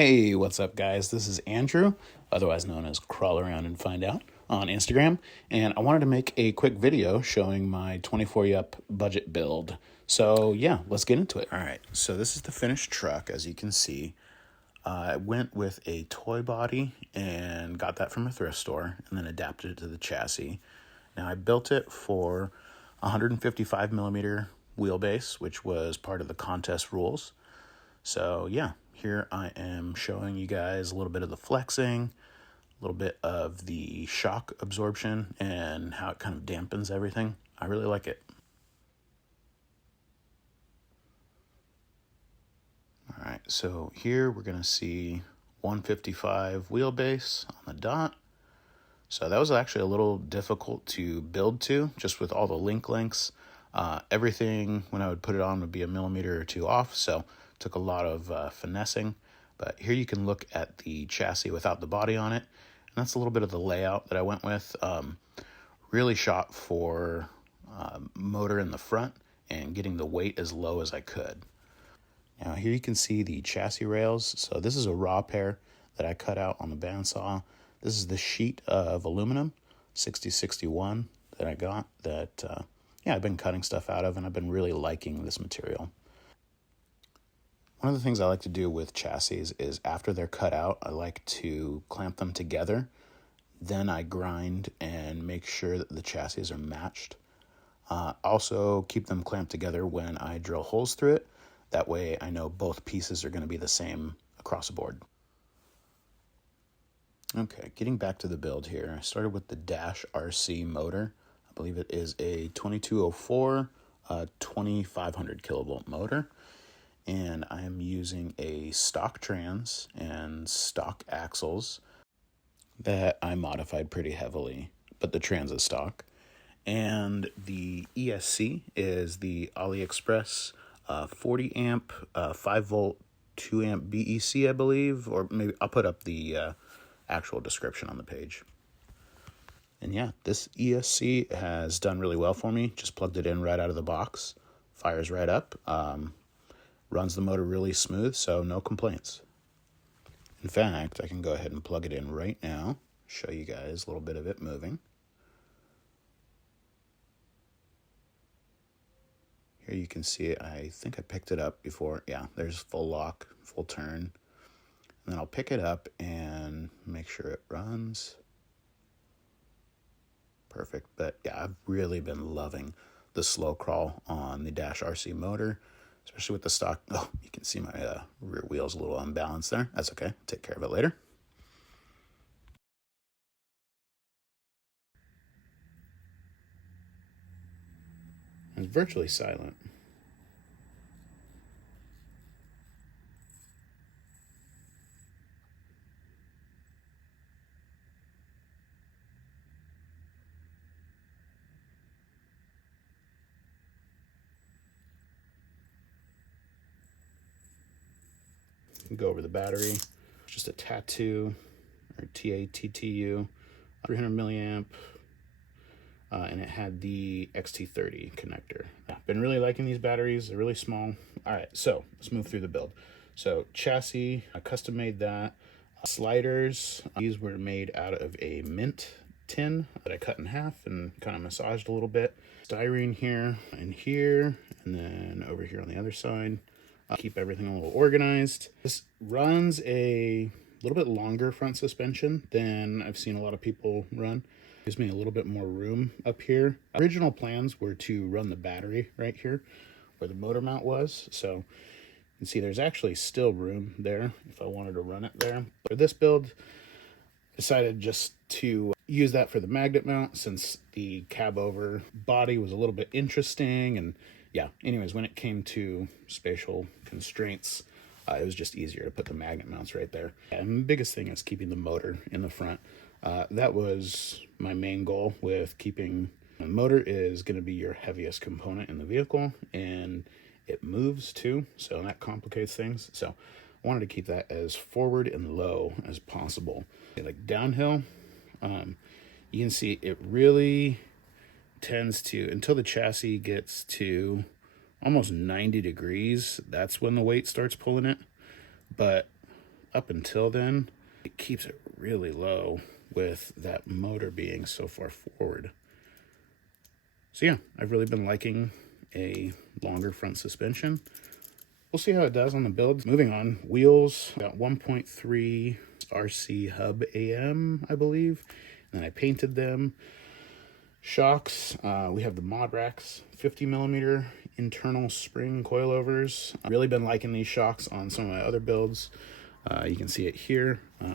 Hey, what's up, guys? This is Andrew, otherwise known as Crawl Around and Find Out on Instagram, and I wanted to make a quick video showing my 24-yup budget build. So yeah, let's get into it. All right, so this is the finished truck, as you can see. I went with a toy body and got that from a thrift store and then adapted it to the chassis. Now I built it for 155 millimeter wheelbase, which was part of the contest rules. So yeah, here I am showing you guys a little bit of the flexing, a little bit of the shock absorption, and how it kind of dampens everything. I really like it. All right, so here we're gonna see 155 wheelbase on the dot. So that was actually a little difficult to build to, just with all the links. Everything, when I would put it on, would be a millimeter or two off, so took a lot of finessing. But here you can look at the chassis without the body on it, and that's a little bit of the layout that I went with. Really shot for motor in the front and getting the weight as low as I could. Now here you can see the chassis rails. So this is a raw pair that I cut out on the bandsaw. This is the sheet of aluminum, 6061, that I got that, yeah, I've been cutting stuff out of, and I've been really liking this material. One of the things I like to do with chassis is after they're cut out, I like to clamp them together. Then I grind and make sure that the chassis are matched. Also keep them clamped together when I drill holes through it. That way I know both pieces are going to be the same across the board. Okay, getting back to the build here, I started with the Dash RC motor. I believe it is a 2204 2500 kilovolt motor. And I am using a stock trans and stock axles that I modified pretty heavily, but the trans is stock. And the ESC is the AliExpress 40 amp, 5 volt, 2 amp BEC, I believe, or maybe I'll put up the actual description on the page. And yeah, this ESC has done really well for me. Just plugged it in right out of the box, fires right up, runs the motor really smooth, so no complaints. In fact, I can go ahead and plug it in right now, show you guys a little bit of it moving. Here you can see it. I think I picked it up before. Yeah, there's full lock, full turn. And then I'll pick it up and make sure it runs. Perfect. But yeah, I've really been loving the slow crawl on the Dash RC motor, especially with the stock. Oh, you can see my rear wheel's a little unbalanced there. That's okay. Take care of it later. It's virtually silent. Go over the battery. Just a Tattoo, or TATTU, 300 milliamp, and it had the XT30 connector. I've been really liking these batteries. They're really small. All right, so let's move through the build. So chassis, I custom made that. Sliders, these were made out of a mint tin that I cut in half and kind of massaged a little bit. Styrene here and here, and then over here on the other side. Keep everything a little organized. This runs a little bit longer front suspension than I've seen a lot of people run. Gives me a little bit more room up here. Original plans were to run the battery right here where the motor mount was. So you can see there's actually still room there if I wanted to run it there. But for this build, decided just to use that for the magnet mount since the cab over body was a little bit interesting. And yeah, anyways, when it came to spatial constraints, it was just easier to put the magnet mounts right there. And the biggest thing is keeping the motor in the front. That was my main goal with keeping the motor. Is going to be your heaviest component in the vehicle, and it moves too, so that complicates things. So I wanted to keep that as forward and low as possible. Like downhill, you can see it really tends to, until the chassis gets to almost 90 degrees, that's when the weight starts pulling it. But up until then, it keeps it really low with that motor being so far forward. So yeah, I've really been liking a longer front suspension. We'll see how it does on the build. Moving on, wheels, got 1.3 RC Hub AM, I believe. And then I painted them. Shocks, we have the Mod Racks 50mm internal spring coilovers. I've really been liking these shocks on some of my other builds. You can see it here. I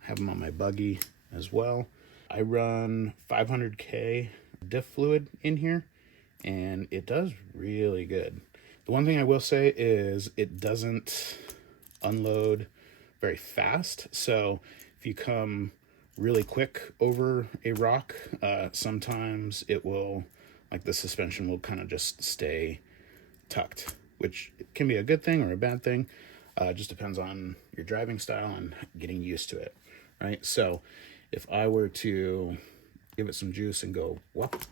have them on my buggy as well. I run 500K diff fluid in here, and it does really good. The one thing I will say is it doesn't unload very fast. So if you come really quick over a rock, sometimes it will, like the suspension will kind of just stay tucked, which can be a good thing or a bad thing. It just depends on your driving style and getting used to it, right? So if I were to give it some juice and go whoop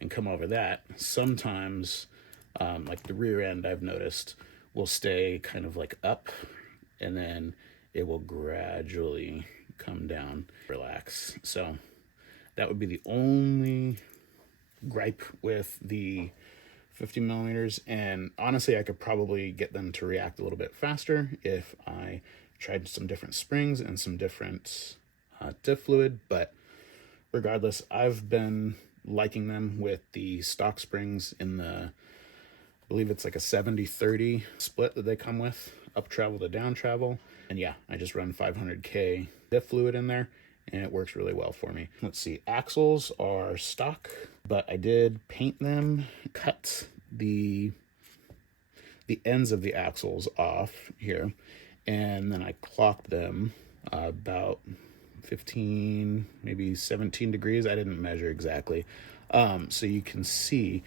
and come over that, sometimes like the rear end, I've noticed, will stay kind of like up, and then it will gradually come down, relax. So that would be the only gripe with the 50mm. And honestly, I could probably get them to react a little bit faster if I tried some different springs and some different diff fluid. But regardless, I've been liking them with the stock springs in the, I believe it's like a 70-30 split that they come with, up travel to down travel. And yeah, I just run 500K diff fluid in there, and it works really well for me. Let's see, axles are stock, but I did paint them, cut the ends of the axles off here, and then I clocked them about 15, maybe 17 degrees. I didn't measure exactly. So you can see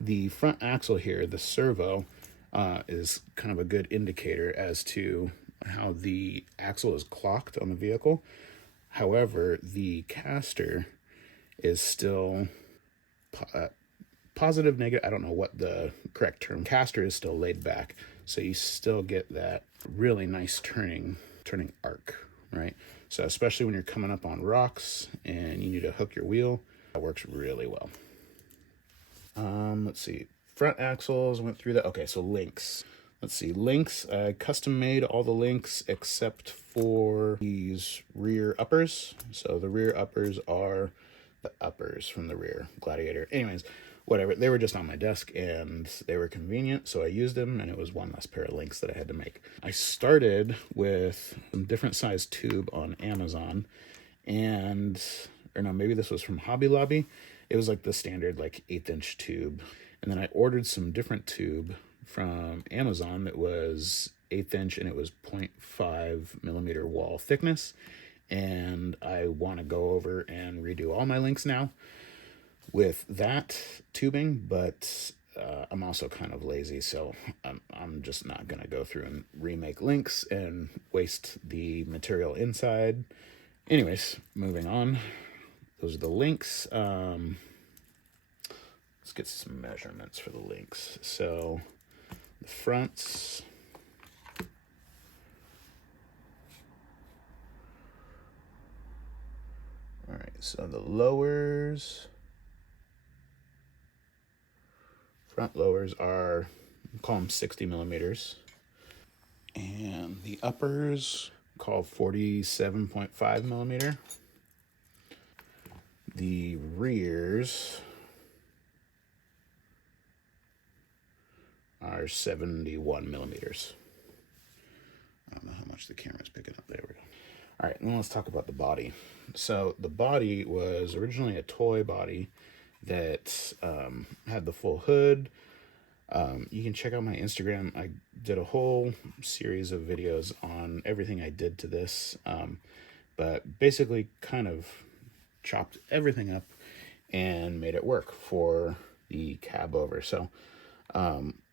the front axle here, the servo, is kind of a good indicator as to how the axle is clocked on the vehicle. However, the caster is still positive, negative, I don't know what the correct term. Caster is still laid back, so you still get that really nice turning arc, right? So especially when you're coming up on rocks and you need to hook your wheel, that works really well. Let's see, front axles, went through that. Okay, so links. Let's see, links, I custom made all the links except for these rear uppers. So the rear uppers are the uppers from the rear Gladiator. Anyways, whatever, they were just on my desk and they were convenient, so I used them, and it was one less pair of links that I had to make. I started with some different size tube on Amazon, and, or no, maybe this was from Hobby Lobby. It was like the standard like 1/8" tube. And then I ordered some different tube from Amazon that was 1/8", and it was 0.5mm wall thickness. And I want to go over and redo all my links now with that tubing, but I'm also kind of lazy, so I'm just not going to go through and remake links and waste the material inside. Anyways, moving on. Those are the links. Let's get some measurements for the links. So the fronts, all right, so the lowers, front lowers are, call them 60mm, and the uppers call 47.5mm. The rears are 71mm. I don't know how much the camera's picking up. There we go. All right, now let's talk about the body. So the body was originally a toy body that had the full hood. You can check out my Instagram. I did a whole series of videos on everything I did to this, but basically kind of chopped everything up and made it work for the cab over. So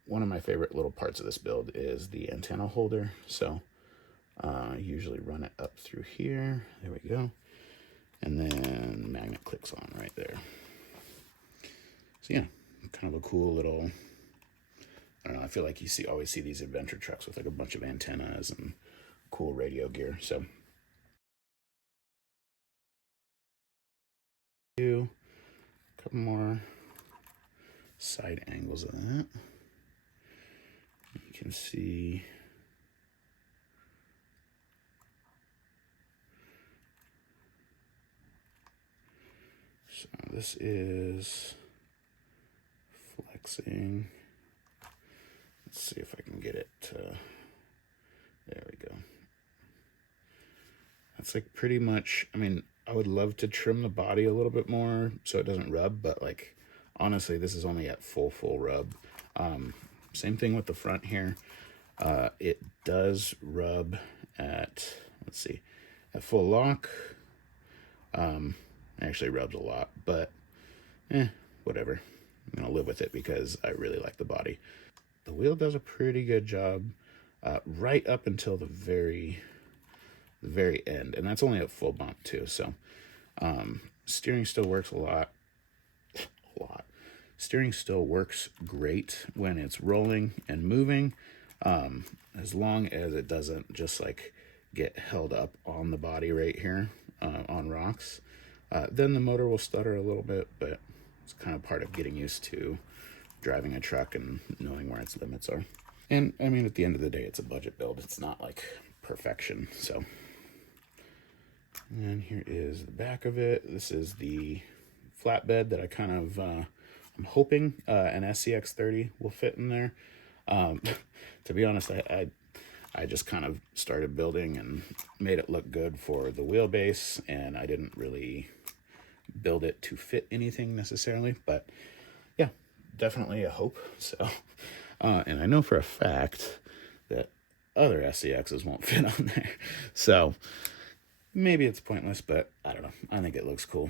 one of my favorite little parts of this build is the antenna holder. So I usually run it up through here. There we go. And then the magnet clicks on right there. So yeah, kind of a cool little, I don't know, I feel like you always see these adventure trucks with like a bunch of antennas and cool radio gear. So a couple more side angles of that. You can see so this is flexing. Let's see if I can get it to, there we go. That's like pretty much, I mean, I would love to trim the body a little bit more so it doesn't rub, but like, honestly, this is only at full rub. Same thing with the front here. It does rub at, let's see, at full lock. It actually rubs a lot, but whatever. I'm gonna live with it because I really like the body. The wheel does a pretty good job right up until the very end, and that's only at full bump too. So steering still works a lot. Steering still works great when it's rolling and moving, as long as it doesn't just like get held up on the body right here on rocks. Then the motor will stutter a little bit, but it's kind of part of getting used to driving a truck and knowing where its limits are. And I mean, at the end of the day, it's a budget build. It's not like perfection. So, and here is the back of it. This is the flatbed that I kind of, I'm hoping an scx30 will fit in there. To be honest, I just kind of started building and made it look good for the wheelbase, and I didn't really build it to fit anything necessarily, but yeah, definitely a hope. So, and I know for a fact that other SCXs won't fit on there. So maybe it's pointless, but I don't know. I think it looks cool.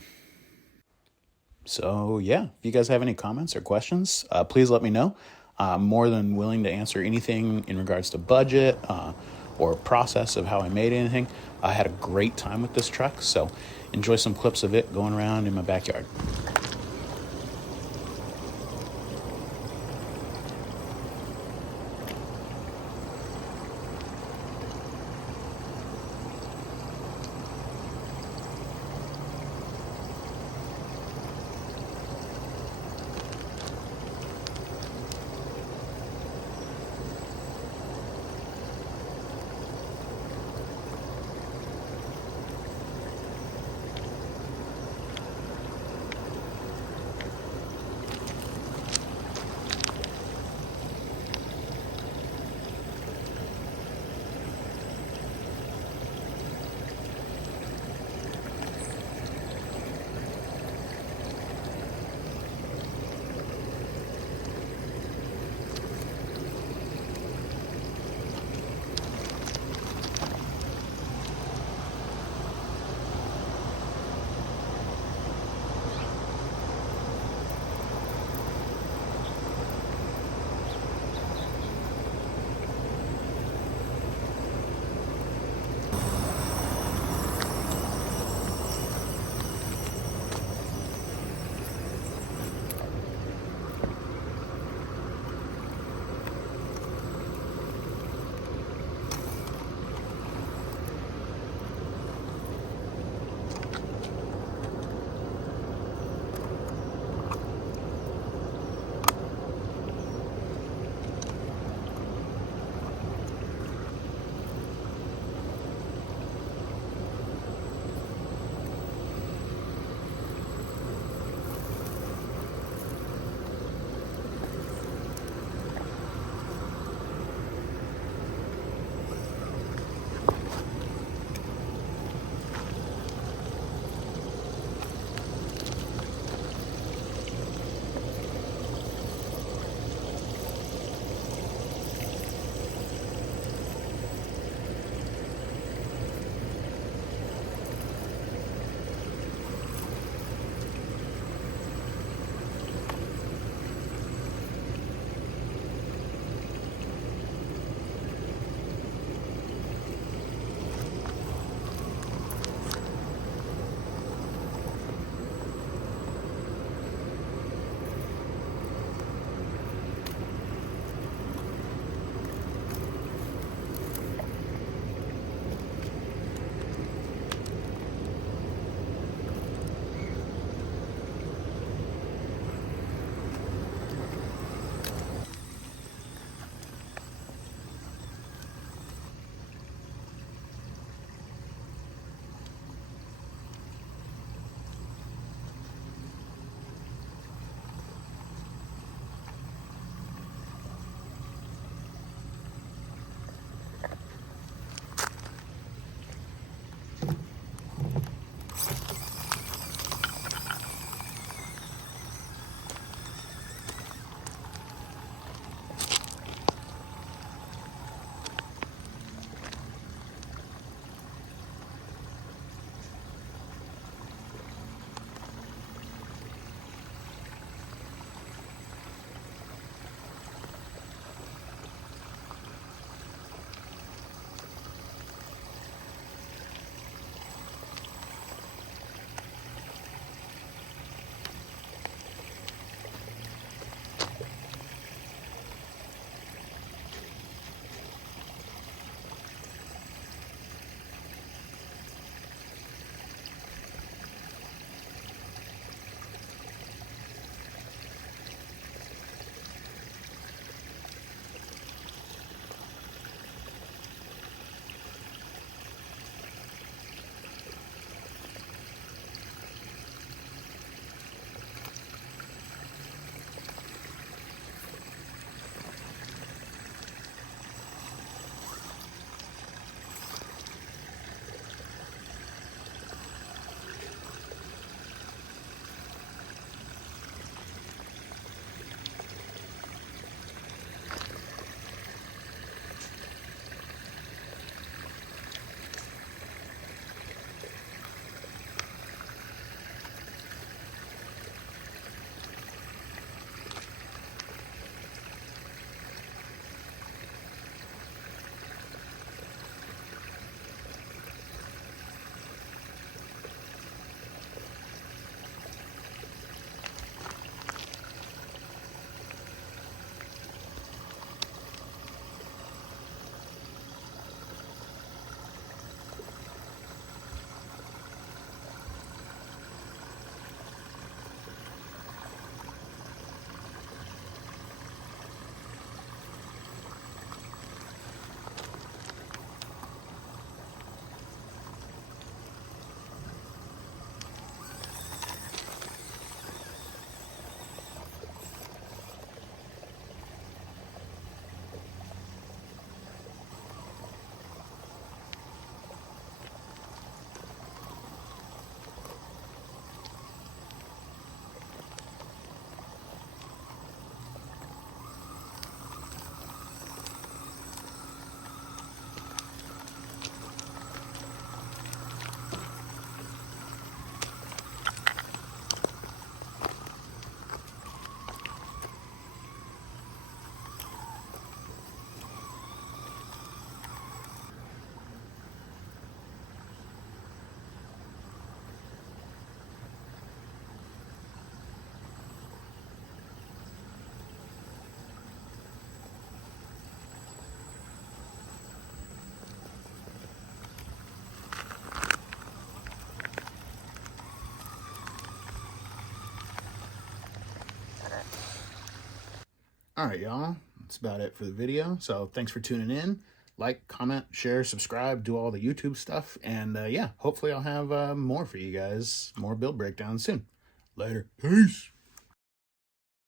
So yeah, if you guys have any comments or questions, please let me know. I'm more than willing to answer anything in regards to budget or process of how I made anything. I had a great time with this truck, so enjoy some clips of it going around in my backyard. All right, y'all. That's about it for the video. So thanks for tuning in. Like, comment, share, subscribe, do all the YouTube stuff. And yeah, hopefully I'll have more for you guys, more build breakdowns soon. Later. Peace.